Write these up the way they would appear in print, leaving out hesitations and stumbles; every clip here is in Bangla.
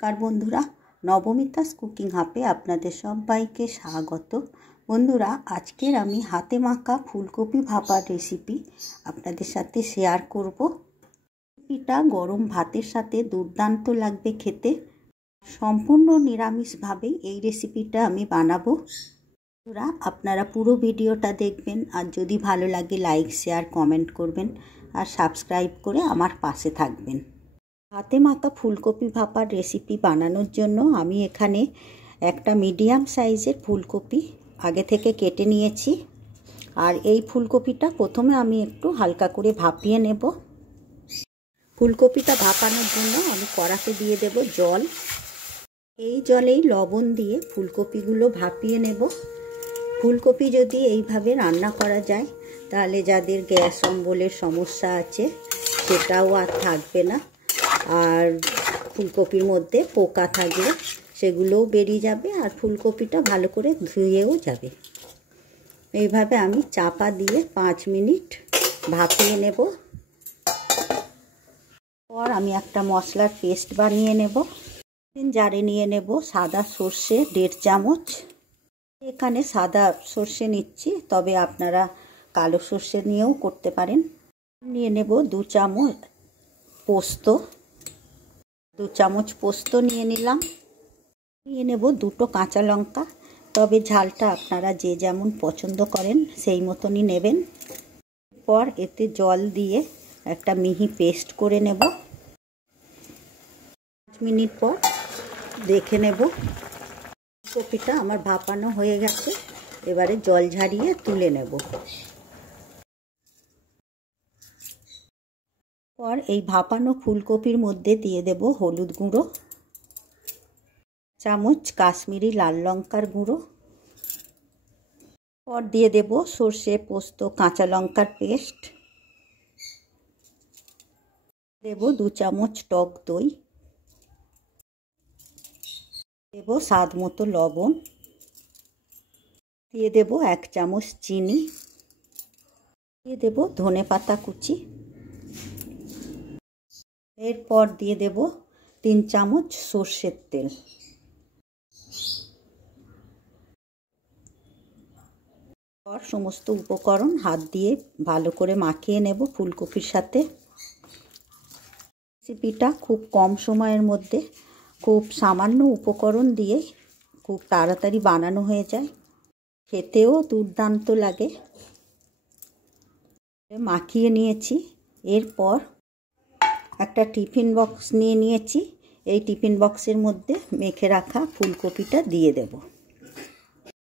নমস্কার বন্ধুরা, নবমিতাস কুকিং হাবে আপনাদের সবাইকে স্বাগত। বন্ধুরা, আজকের আমি হাতে মাখা ফুলকপি ভাপার রেসিপি আপনাদের সাথে শেয়ার করব। রেসিপিটা গরম ভাতের সাথে দুর্দান্ত লাগবে খেতে। সম্পূর্ণ নিরামিষভাবেই এই রেসিপিটা আমি বানাবো। বন্ধুরা, আপনারা পুরো ভিডিওটা দেখবেন, আর যদি ভালো লাগে লাইক শেয়ার কমেন্ট করবেন আর সাবস্ক্রাইব করে আমার পাশে থাকবেন। হাতে মাখা ফুলকপি ভাপার রেসিপি বানানোর জন্য আমি এখানে একটা মিডিয়াম সাইজের ফুলকপি আগে থেকে কেটে নিয়েছি। আর এই ফুলকপিটা প্রথমে আমি একটু হালকা করে ভাপিয়ে নেব। ফুলকপিটা ভাপানোর জন্য আমি কড়াতে দিয়ে দেব জল। এই জলেই লবণ দিয়ে ফুলকপিগুলো ভাপিয়ে নেব। ফুলকপি যদি এইভাবে রান্না করা যায় তাহলে যাদের গ্যাস অম্বলের সমস্যা আছে সেটাও আর থাকবে না। আর ফুলকপির মধ্যে পোকা থাকলে সেগুলোও বেরিয়ে যাবে, আর ফুলকপিটা ভালো করে ধুয়েও যাবে। এইভাবে আমি চাপা দিয়ে 5 মিনিট ভাপিয়ে নেব। পর আমি একটা মশলার পেস্ট বানিয়ে নেব। জারে নিয়ে নেব সাদা সর্ষে 1.5 চামচ। এখানে সাদা সর্ষে নিচ্ছি, তবে আপনারা কালো সর্ষে নিয়েও করতে পারেন। নিয়ে নেব 2 চামচ পোস্ত। 2 চামচ পোস্ত নিয়ে নিলাম। নিয়ে নেব 2টো কাঁচা লঙ্কা, তবে ঝালটা আপনারা যে যেমন পছন্দ করেন সেই মতনই নেবেন। পর এতে জল দিয়ে একটা মিহি পেস্ট করে নেব। 5 মিনিট পর দেখে নেব কপিটা আমার ভাপানো হয়ে গেছে। এবারে জল ঝারিয়ে তুলে নেব। পর এই ভাপানো ফুলকপির মধ্যে দিয়ে দেব হলুদ গুঁড়ো, 1 চামচ কাশ্মীরি লাল লঙ্কার গুঁড়ো। পর দিয়ে দেব সর্ষে পোস্ত কাঁচা লঙ্কার পেস্ট। দেব 2 চামচ টক দই। দেব স্বাদ মতো লবণ। দিয়ে দেব 1 চামচ চিনি। দিয়ে দেব ধনেপাতা কুচি। এরপর দিয়ে দেব 3 চামচ সর্ষের তেল। পর সমস্ত উপকরণ হাত দিয়ে ভালো করে মাখিয়ে নেব ফুলকপির সাথে। রেসিপিটা খুব কম সময়ের মধ্যে খুব সামান্য উপকরণ দিয়ে খুব তাড়াতাড়ি বানানো হয়ে যায়, খেতেও দুর্দান্ত লাগে। মাখিয়ে নিয়েছি। এরপর একটা টিফিন বক্স নিয়ে নিয়েছি। এই টিফিন বক্সের মধ্যে মেখে রাখা ফুলকপিটা দিয়ে দেব।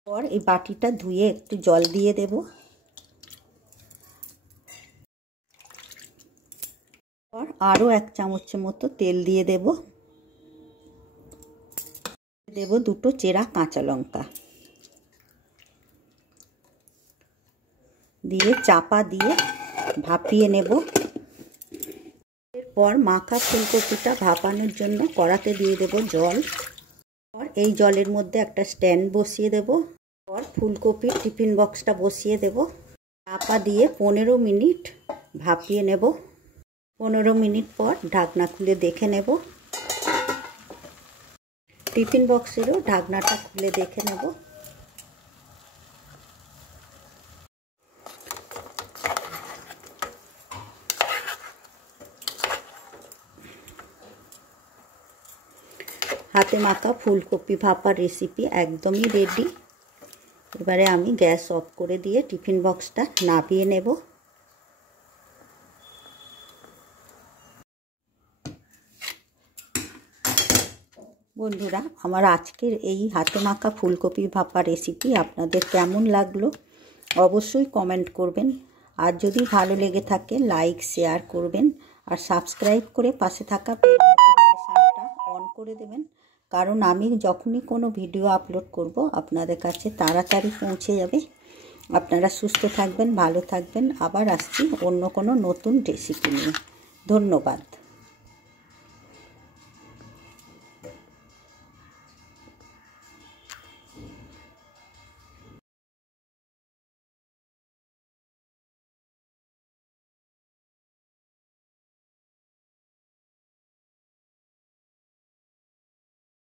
পর এই বাটিটা ধুয়ে একটু জল দিয়ে দেব। পর আরও 1 চামচের মতো তেল দিয়ে দেব। দেব 2টো চেরা কাঁচা লঙ্কা। দিয়ে চাপা দিয়ে ভাপিয়ে নেব। এরপর মাখা ফুলকপিটা ভাপানোর জন্য কড়াতে দিয়ে দেব জল। পর এই জলের মধ্যে একটা স্ট্যান্ড বসিয়ে দেব। পর ফুলকপির টিফিন বক্সটা বসিয়ে দেব। চাপা দিয়ে 15 মিনিট ভাপিয়ে নেব। 15 মিনিট পর ঢাকনা খুলে দেখে নেব। টিফিন বক্সেরও ঢাকনাটা খুলে দেখে নেব। হাতে মাখা ফুলকপি ভাপার রেসিপি একদমই রেডি। এবারে আমি গ্যাস অফ করে দিয়ে টিফিন বক্সটা নামিয়ে নেব। বন্ধুরা, আমার আজকের এই হাতে মাখা ফুলকপি ভাপা রেসিপি আপনাদের কেমন লাগলো অবশ্যই কমেন্ট করবেন। আর যদি ভালো লেগে থাকে লাইক শেয়ার করবেন, আর সাবস্ক্রাইব করে পাশে থাকা বেল নোটিফিকেশনটা অন করে দেবেন, কারণ আমি যখনই কোনো ভিডিও আপলোড করব আপনাদের কাছে তাড়াতাড়ি পৌঁছে যাবে। আপনারা সুস্থ থাকবেন, ভালো থাকবেন। আবার আসছি অন্য কোনো নতুন রেসিপি নিয়ে। ধন্যবাদ।